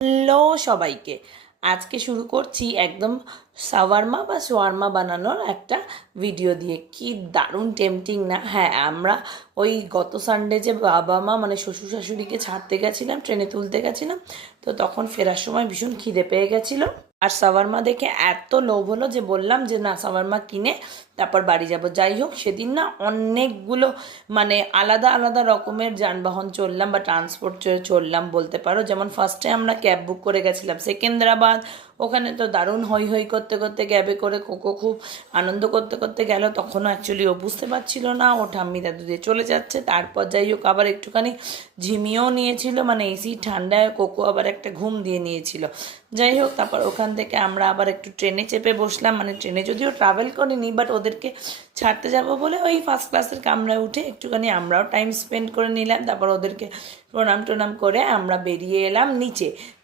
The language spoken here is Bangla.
হ্যালো সবাইকে। আজকে শুরু করছি একদম শাওয়ারমা বা শোয়ারমা বানানোর একটা ভিডিও দিয়ে। কি দারুণ টেম্পটিং না? হ্যাঁ, আমরা ওই গত সানডে যে বাবা মা মানে শ্বশুর শাশুড়িকে ছাড়তে গেছিলাম, ট্রেনে তুলতে গেছিলাম, তো তখন ফেরার সময় ভীষণ খিদে পেয়ে গেছিলো। আর শাওয়ারমা দেখে এত লোভ হলো যে বললাম যে না, শাওয়ারমা কিনে তারপর বাড়ি যাব। যাই হোক, সেদিন না অনেকগুলো মানে আলাদা আলাদা রকমের যানবাহন চললাম বা ট্রান্সপোর্ট চললাম বলতে পারো। যেমন ফার্স্টে আমরা ক্যাব বুক করে গেছিলাম সেকেন্দ্রাবাদ। ওখানে তো দারুণ হই হই করতে করতে ক্যাবে করে কোকো খুব আনন্দ করতে করতে গেল। তখনও অ্যাকচুয়ালি ও বুঝতে পারছিল না ও ঠাম্মি দাদু দিয়ে চলে যাচ্ছে। তারপর যাই হোক আবার একটুখানি ঝিমিয়েও নিয়েছিল, মানে এসি ঠান্ডায় কোকো আবার একটা ঘুম দিয়ে নিয়েছিল। যাই হোক, তারপর ওখান থেকে আমরা আবার একটু ট্রেনে চেপে বসলাম। মানে ট্রেনে যদিও ট্রাভেল করিনি, বাট ওদেরকে ছাড়তে যাব বলে ওই ফার্স্ট ক্লাসের কামরায় উঠে একটুখানি আমরাও টাইম স্পেন্ড করে নিলাম। তারপর ওদেরকে প্রণাম টনাম করে আমরা বেরিয়ে এলাম নিচে।